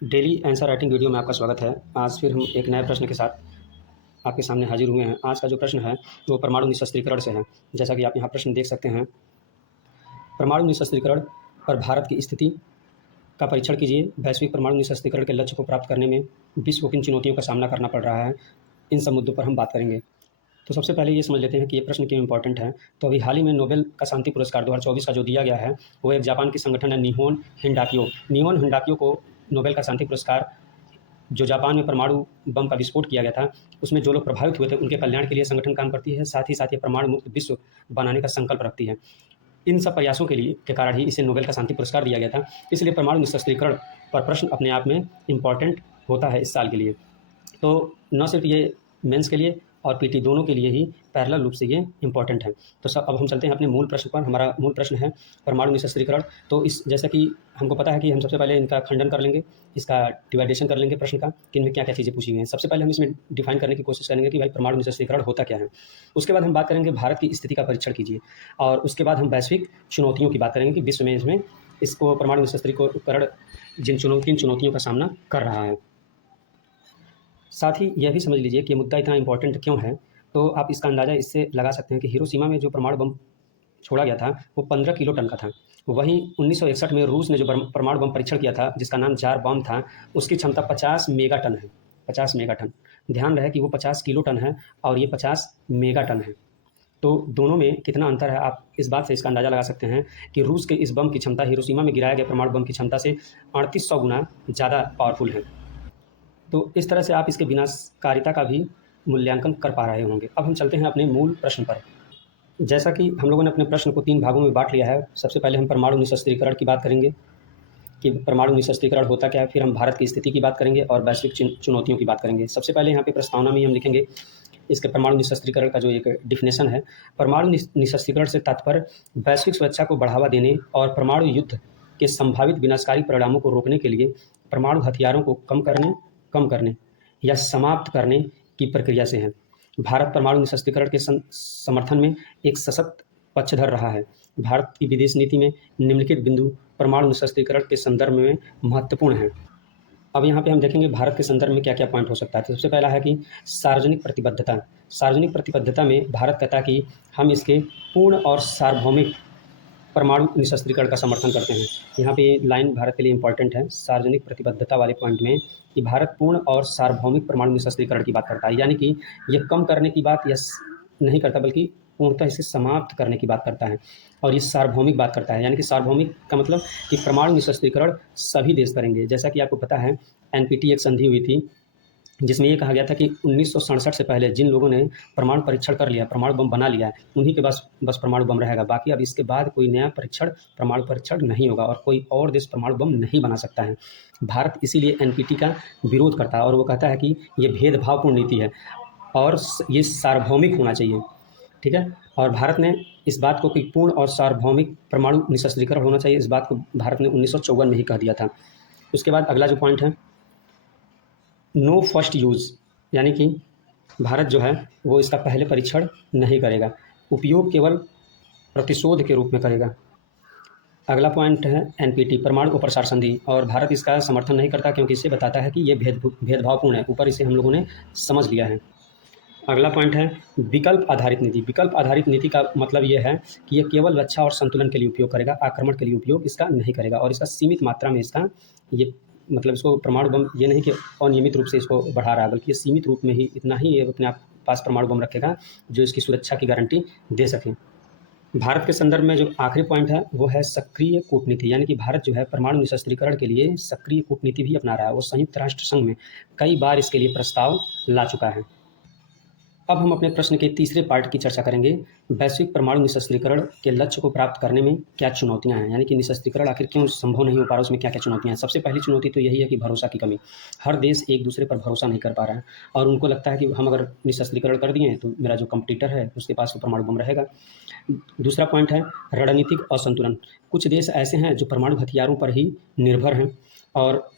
Daily answer writing video में आपका स्वागत है। आज फिर हम एक नए प्रश्न के साथ आपके सामने हाजिर हुए हैं। आज का जो प्रश्न है वो परमाणु निशस्त्रीकरण से है। जैसा कि आप यहाँ प्रश्न देख सकते हैं, परमाणु निशस्त्रीकरण पर भारत की स्थिति का परीक्षण कीजिए। वैश्विक परमाणु निशस्त्रीकरण के लक्ष्य को प्राप्त करने में विश्व को किन चुनौतियों का सामना करना पड़ रहा है, इन सब मुद्दों पर हम बात करेंगे। तो सबसे पहले ये समझ लेते हैं कि ये प्रश्न क्यों इंपॉर्टेंट है। तो अभी हाल ही में नोबेल का शांति पुरस्कार 2024 का जो दिया गया है, वो एक जापान की संगठन है निहोन हिंडाकियो को नोबेल का शांति पुरस्कार, जो जापान में परमाणु बम का विस्फोट किया गया था, उसमें जो लोग प्रभावित हुए थे उनके कल्याण के लिए संगठन काम करती है। साथ ही साथ ये परमाणु मुक्त विश्व बनाने का संकल्प रखती है। इन सब प्रयासों के कारण ही इसे नोबेल का शांति पुरस्कार दिया गया था। इसलिए परमाणु निशस्त्रीकरण पर प्रश्न अपने आप में इम्पॉर्टेंट होता है इस साल के लिए। तो न सिर्फ ये मेंस के लिए और पीटी दोनों के लिए ही पैरेलल रूप से ये इम्पॉर्टेंट है। तो सब अब हम चलते हैं अपने मूल प्रश्न पर। हमारा मूल प्रश्न है परमाणु निशस्त्रीकरण। तो इस जैसा कि हमको पता है कि हम सबसे पहले इनका खंडन कर लेंगे, इसका डिवाइडेशन कर लेंगे प्रश्न का कि इनमें क्या क्या चीज़ें पूछी हुई हैं। सबसे पहले हम इसमें डिफाइन करने की कोशिश करेंगे कि भाई परमाणु निशस्त्रीकरण होता क्या है। उसके बाद हम बात करेंगे भारत की स्थिति का परीक्षण कीजिए, और उसके बाद हम वैश्विक चुनौतियों की बात करेंगे कि विश्व में इसमें इसको परमाणु निशस्त्रीकरण किन चुनौतियों का सामना कर रहा है। साथ ही यह भी समझ लीजिए कि ये मुद्दा इतना इम्पोर्टेंट क्यों है। तो आप इसका अंदाज़ा इससे लगा सकते हैं कि हिरोशिमा में जो परमाणु बम छोड़ा गया था वो 15 किलो टन का था। वहीं 1961 में रूस ने जो परमाणु बम परीक्षण किया था, जिसका नाम जार बम था, उसकी क्षमता 50 मेगा टन है। 50 मेगा टन। ध्यान रहे कि वो 50 किलो टन है और ये 50 मेगा टन है। तो दोनों में कितना अंतर है, आप इस बात से इसका अंदाज़ा लगा सकते हैं कि रूस के इस बम की क्षमता हिरोशिमा में गिराए गए परमाणु बम की क्षमता से 3800 गुना ज़्यादा पावरफुल है। तो इस तरह से आप इसके विनाशकारिता का भी मूल्यांकन कर पा रहे होंगे। अब हम चलते हैं अपने मूल प्रश्न पर। जैसा कि हम लोगों ने अपने प्रश्न को 3 भागों में बाँट लिया है। सबसे पहले हम परमाणु निशस्त्रीकरण की बात करेंगे कि परमाणु निशस्त्रीकरण होता क्या है, फिर हम भारत की स्थिति की बात करेंगे और वैश्विक चुनौतियों की बात करेंगे। सबसे पहले यहाँ पे प्रस्तावना में हम लिखेंगे इसके परमाणु निशस्त्रीकरण का जो एक डिफिनेशन है। परमाणु निशस्त्रीकरण से तात्पर्य वैश्विक सुरक्षा को बढ़ावा देने और परमाणु युद्ध के संभावित विनाशकारी परिणामों को रोकने के लिए परमाणु हथियारों को कम करने या समाप्त करने की प्रक्रिया से है। भारत परमाणु निशस्त्रीकरण के समर्थन में एक सशक्त पक्षधर रहा है। भारत की विदेश नीति में निम्नलिखित बिंदु परमाणु निशस्त्रीकरण के संदर्भ में महत्वपूर्ण है। अब यहाँ पे हम देखेंगे भारत के संदर्भ में क्या क्या पॉइंट हो सकता है। तो सबसे पहला है कि सार्वजनिक प्रतिबद्धता। सार्वजनिक प्रतिबद्धता में भारत कहता है कि हम इसके पूर्ण और सार्वभौमिक परमाणु निशस्त्रीकरण का समर्थन करते हैं। यहाँ पे लाइन भारत के लिए इंपॉर्टेंट है, सार्वजनिक प्रतिबद्धता वाले पॉइंट में, कि भारत पूर्ण और सार्वभौमिक परमाणु निशस्त्रीकरण की बात करता है। यानी कि ये कम करने की बात या नहीं करता, बल्कि पूर्णतः इसे समाप्त करने की बात करता है। और ये सार्वभौमिक बात करता है, यानी कि सार्वभौमिक का मतलब कि परमाणु निशस्त्रीकरण सभी देश करेंगे। जैसा कि आपको पता है एनपीटी एक संधि हुई थी जिसमें ये कहा गया था कि 1967 से पहले जिन लोगों ने परमाणु परीक्षण कर लिया, परमाणु बम बना लिया है, उन्हीं के बस परमाणु बम रहेगा। बाकी अब इसके बाद कोई नया परमाणु परीक्षण नहीं होगा और कोई और देश परमाणु बम नहीं बना सकता है। भारत इसीलिए एनपीटी का विरोध करता है और वो कहता है कि ये भेदभावपूर्ण नीति है और ये सार्वभौमिक होना चाहिए। ठीक है। और भारत ने इस बात को कि पूर्ण और सार्वभौमिक परमाणु निशस्त्रीकरण होना चाहिए, इस बात को भारत ने 1954 में ही कह दिया था। उसके बाद अगला जो पॉइंट है, नो फर्स्ट यूज़, यानी कि भारत जो है वो इसका पहले परीक्षण नहीं करेगा, उपयोग केवल प्रतिशोध के रूप में करेगा। अगला पॉइंट है एनपीटी, परमाणु अप्रसार संधि, और भारत इसका समर्थन नहीं करता क्योंकि इसे बताता है कि ये भेदभावपूर्ण है। ऊपर इसे हम लोगों ने समझ लिया है। अगला पॉइंट है विकल्प आधारित नीति। विकल्प आधारित नीति का मतलब ये है कि ये केवल रक्षा और संतुलन के लिए उपयोग करेगा, आक्रमण के लिए उपयोग इसका नहीं करेगा, और इसका सीमित मात्रा में इसका ये मतलब इसको परमाणु बम ये नहीं कि अनियमित रूप से इसको बढ़ा रहा है, बल्कि ये सीमित रूप में ही इतना ही ये अपने आप पास परमाणु बम रखेगा जो इसकी सुरक्षा की गारंटी दे सके। भारत के संदर्भ में जो आखिरी पॉइंट है वो है सक्रिय कूटनीति, यानी कि भारत जो है परमाणु निशस्त्रीकरण के लिए सक्रिय कूटनीति भी अपना रहा है। वो संयुक्त राष्ट्र संघ में कई बार इसके लिए प्रस्ताव ला चुका है। अब हम अपने प्रश्न के तीसरे पार्ट की चर्चा करेंगे, वैश्विक परमाणु निशस्त्रीकरण के लक्ष्य को प्राप्त करने में क्या चुनौतियां हैं, यानी कि निशस्त्रीकरण आखिर क्यों संभव नहीं हो पा रहा, उसमें क्या क्या चुनौतियां हैं। सबसे पहली चुनौती तो यही है कि भरोसा की कमी। हर देश एक दूसरे पर भरोसा नहीं कर पा रहा है और उनको लगता है कि हम अगर निशस्त्रीकरण कर दिए तो मेरा जो कंपटीटर है उसके पास तो परमाणु बम रहेगा। दूसरा पॉइंट है रणनीतिक असंतुलन। कुछ देश ऐसे हैं जो परमाणु हथियारों पर ही निर्भर हैं और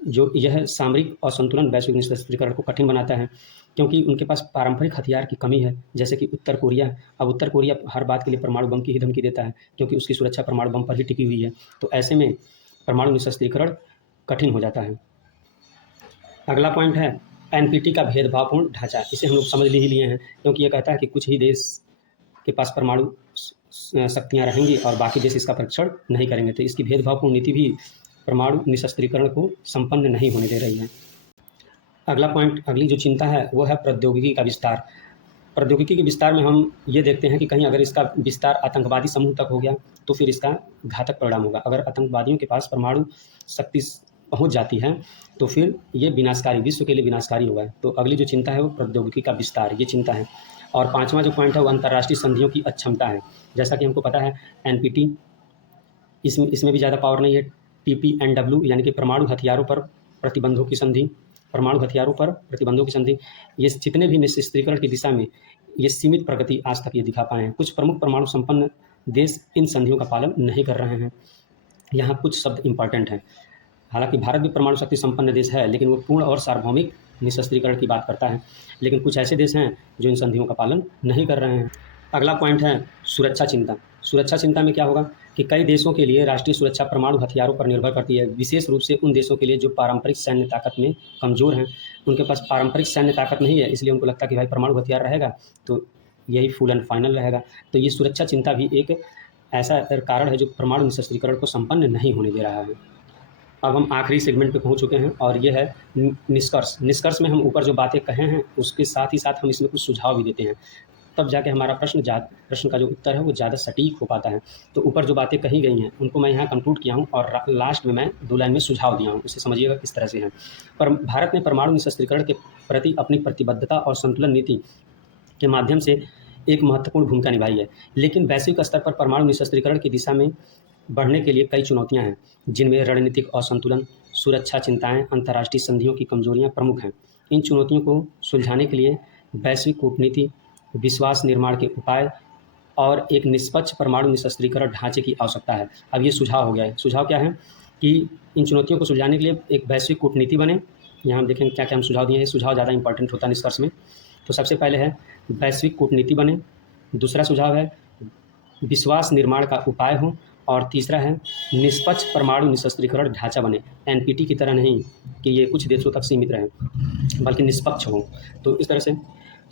जो यह सामरिक असंतुलन वैश्विक निशस्त्रीकरण को कठिन बनाता है, क्योंकि उनके पास पारंपरिक हथियार की कमी है। जैसे कि उत्तर कोरिया, अब उत्तर कोरिया हर बात के लिए परमाणु बम की ही धमकी देता है क्योंकि उसकी सुरक्षा परमाणु बम पर ही टिकी हुई है। तो ऐसे में परमाणु निशस्त्रीकरण कठिन हो जाता है। अगला पॉइंट है एनपीटी का भेदभावपूर्ण ढांचा। इसे हम लोग समझ ही लिए हैं, क्योंकि ये कहता है कि कुछ ही देश के पास परमाणु शक्तियाँ रहेंगी और बाकी देश इसका परीक्षण नहीं करेंगे। तो इसकी भेदभावपूर्ण नीति भी परमाणु निशस्त्रीकरण को संपन्न नहीं होने दे रही है। अगला पॉइंट, अगली जो चिंता है वो है प्रौद्योगिकी का विस्तार। प्रौद्योगिकी के विस्तार में हम ये देखते हैं कि कहीं अगर इसका विस्तार आतंकवादी समूह तक हो गया तो फिर इसका घातक परिणाम होगा। अगर आतंकवादियों के पास परमाणु शक्ति पहुंच जाती है तो फिर ये विनाशकारी, विश्व के लिए विनाशकारी होगा। तो अगली जो चिंता है वो प्रौद्योगिकी का विस्तार, ये चिंता है। और पाँचवा जो पॉइंट है वो अंतर्राष्ट्रीय संधियों की अक्षमता है। जैसा कि हमको पता है एनपीटी, इसमें भी ज़्यादा पावर नहीं है। टीपीएनडब्ल्यू यानी कि परमाणु हथियारों पर प्रतिबंधों की संधि, परमाणु हथियारों पर प्रतिबंधों की संधि, ये जितने भी निशस्त्रीकरण की दिशा में ये सीमित प्रगति आज तक ये दिखा पाए हैं। कुछ प्रमुख परमाणु संपन्न देश इन संधियों का पालन नहीं कर रहे हैं। यहाँ कुछ शब्द इंपॉर्टेंट हैं। हालांकि भारत भी परमाणु शक्ति संपन्न देश है, लेकिन वो पूर्ण और सार्वभौमिक निशस्त्रीकरण की बात करता है। लेकिन कुछ ऐसे देश हैं जो इन संधियों का पालन नहीं कर रहे हैं। अगला पॉइंट है सुरक्षा चिंता। सुरक्षा चिंता में क्या होगा कि कई देशों के लिए राष्ट्रीय सुरक्षा परमाणु हथियारों पर निर्भर करती है, विशेष रूप से उन देशों के लिए जो पारंपरिक सैन्य ताकत में कमज़ोर हैं। उनके पास पारंपरिक सैन्य ताकत नहीं है, इसलिए उनको लगता है कि भाई परमाणु हथियार रहेगा तो यही फुल एंड फाइनल रहेगा। तो ये सुरक्षा चिंता भी एक ऐसा कारण है जो परमाणु निशस्त्रीकरण को संपन्न नहीं होने दे रहा है। अब हम आखिरी सेगमेंट पे पहुंच चुके हैं और ये है निष्कर्ष। निष्कर्ष में हम ऊपर जो बातें कहे हैं उसके साथ ही साथ हम इसमें कुछ सुझाव भी देते हैं, तब जाके हमारा प्रश्न का जो उत्तर है वो ज़्यादा सटीक हो पाता है। तो ऊपर जो बातें कही गई हैं उनको मैं यहाँ कंक्लूड किया हूँ और लास्ट में मैं 2 लाइन में सुझाव दिया हूँ, उसे समझिएगा किस तरह से है। पर भारत ने परमाणु निशस्त्रीकरण के प्रति अपनी प्रतिबद्धता और संतुलन नीति के माध्यम से एक महत्वपूर्ण भूमिका निभाई है, लेकिन वैश्विक स्तर पर परमाणु निशस्त्रीकरण की दिशा में बढ़ने के लिए कई चुनौतियां हैं, जिनमें रणनीतिक असंतुलन, सुरक्षा चिंताएं, अंतर्राष्ट्रीय संधियों की कमजोरियां प्रमुख हैं। इन चुनौतियों को सुलझाने के लिए वैश्विक कूटनीति, विश्वास निर्माण के उपाय और एक निष्पक्ष परमाणु निशस्त्रीकरण ढांचे की आवश्यकता है। अब ये सुझाव हो गया है। सुझाव क्या है कि इन चुनौतियों को सुलझाने के लिए एक वैश्विक कूटनीति बने। यहाँ हम देखेंगे क्या क्या हम सुझाव दिए हैं। सुझाव ज़्यादा इंपॉर्टेंट होता है निष्कर्ष में। तो सबसे पहले है वैश्विक कूटनीति बने, दूसरा सुझाव है विश्वास निर्माण का उपाय हो, और तीसरा है निष्पक्ष परमाणु निशस्त्रीकरण ढांचा बने। एनपीटी की तरह नहीं कि ये कुछ देशों तक सीमित रहे, बल्कि निष्पक्ष हो। तो इस तरह से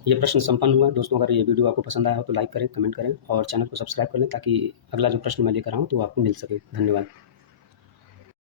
ये प्रश्न संपन्न हुआ। दोस्तों, अगर ये वीडियो आपको पसंद आया हो तो लाइक करें, कमेंट करें और चैनल को सब्सक्राइब कर लें, ताकि अगला जो प्रश्न मैं लेकर आऊँ तो आपको मिल सके। धन्यवाद।